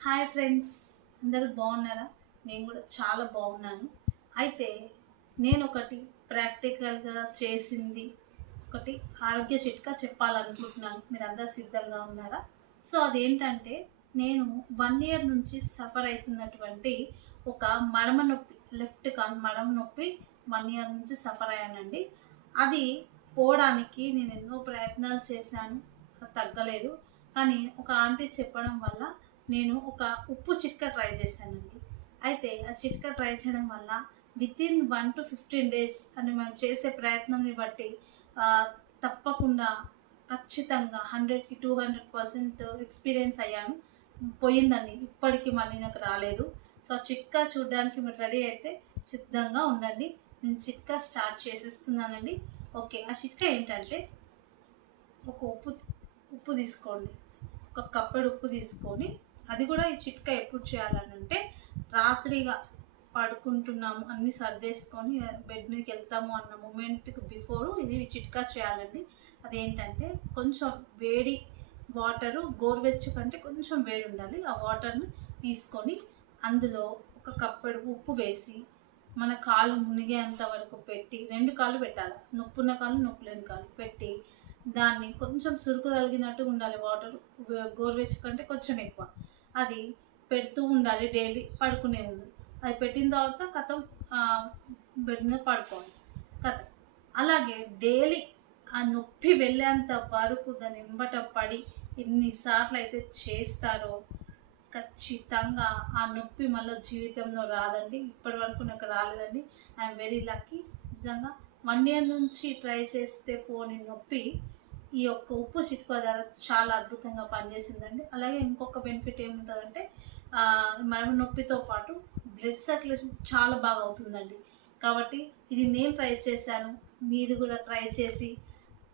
Hi friends అందరూ బాగున్నారా? నేను కూడా చాలా బాగున్నాను. అయితే నేను ఒకటి ప్రాక్టికల్గా చేసింది. ఒకటి ఆరోగ్య చిట్కా చెప్పాలనుకుంటున్నాను. మీరు అందరు సిద్ధంగా ఉన్నారా? సో అదేంటంటే నేను వన్ ఇయర్ నుంచి సఫర్ అవుతున్నటువంటి ఒక మడమ నొప్పి లెఫ్ట్ కాన్ మడమ నొప్పి వన్ ఇయర్ నుంచి సఫర్ అయ్యానండి. అది పోవడానికి నేను ఎన్నో ప్రయత్నాలు చేశాను. తగ్గలేదు. కానీ ఒక ఆంటీ చెప్పడం వల్ల నేను ఒక ఉప్పు చిట్కా ట్రై చేశానండి. అయితే ఆ చిట్కా ట్రై చేయడం వల్ల within one to fifteen days అని మేము చేసే ప్రయత్నంని బట్టి తప్పకుండా ఖచ్చితంగా హండ్రెడ్కి టూ హండ్రెడ్ పర్సెంట్ ఎక్స్పీరియన్స్ అయ్యాను. పోయిందండి. ఇప్పటికీ మళ్ళీ నాకు రాలేదు. సో ఆ చిట్కా చూడడానికి మీరు రెడీ అయితే సిద్ధంగా ఉండండి. నేను చిట్కా స్టార్ట్ చేసేస్తున్నానండి. ఓకే ఆ చిట్కా ఏంటంటే ఒక ఉప్పు ఉప్పు తీసుకోండి. ఒక కప్పెడు ఉప్పు తీసుకొని అది కూడా ఈ చిట్కా ఎప్పుడు చేయాలని అంటే రాత్రిగా పడుకుంటున్నాము అన్నీ సర్దేసుకొని బెడ్ మీదకి వెళ్తాము అన్న మూమెంట్కి బిఫోర్ ఇది చిట్కా చేయాలండి. అదేంటంటే కొంచెం వేడి వాటరు గోరువెచ్చు కంటే కొంచెం వేడి ఉండాలి ఆ వాటర్ని తీసుకొని అందులో ఒక కప్పెడు ఉప్పు వేసి మన కాలు మునిగేంత వరకు పెట్టి రెండు కాళ్ళు పెట్టాలి. నొప్పున్న కాళ్ళు నొప్పి లేని కాళ్ళు పెట్టి దాన్ని కొంచెం సురుకు తగినట్టు ఉండాలి వాటర్. గోరువెచ్చు కంటే కొంచెం ఎక్కువ. అది పెడుతూ ఉండాలి డైలీ పడుకునే ముందు. అది పెట్టిన తర్వాత కథం బెడ్ మీద పడుకోవాలి. కథ. అలాగే డైలీ ఆ నొప్పి వెళ్ళేంత వరకు దాని వెంబట పడి ఎన్నిసార్లు అయితే చేస్తారో ఖచ్చితంగా ఆ నొప్పి మళ్ళీ జీవితంలో రాదండి. ఇప్పటి వరకు నాకు రాలేదండి. I'm very lucky. నిజంగా వన్ ఇయర్ నుంచి ట్రై చేస్తే పోని నొప్పి ఈ యొక్క ఉప్పు చిట్కోదార ధర చాలా అద్భుతంగా పనిచేసిందండి. అలాగే ఇంకొక బెనిఫిట్ ఏముంటుందంటే మనం మడమ నొప్పితో పాటు బ్లడ్ సర్క్యులేషన్ చాలా బాగా అవుతుందండి. కాబట్టి ఇది నేను ట్రై చేశాను మీది కూడా ట్రై చేసి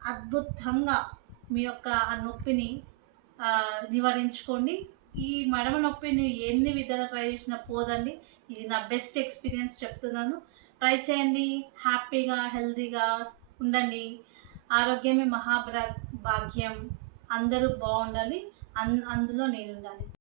అద్భుతంగా మీ యొక్క ఆ నొప్పిని నివారించుకోండి. ఈ మడమ నొప్పిని ఎన్ని విధాలు ట్రై చేసినా పోదండి. ఇది నా బెస్ట్ ఎక్స్పీరియన్స్ చెప్తున్నాను. ట్రై చేయండి హ్యాపీగా హెల్తీగా ఉండండి. ఆరోగ్యమే మహాభ్రా భాగ్యం అందరూ బాగుండాలి. అన్ అందులో నేను ఉండాలి